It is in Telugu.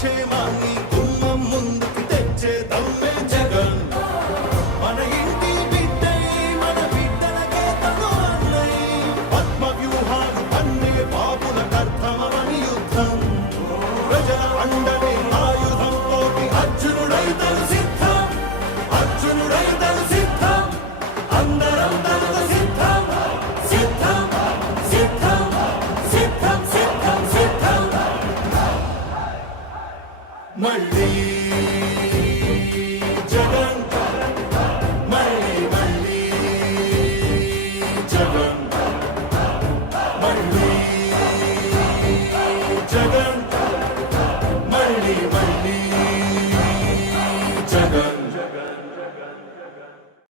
千里万美丽。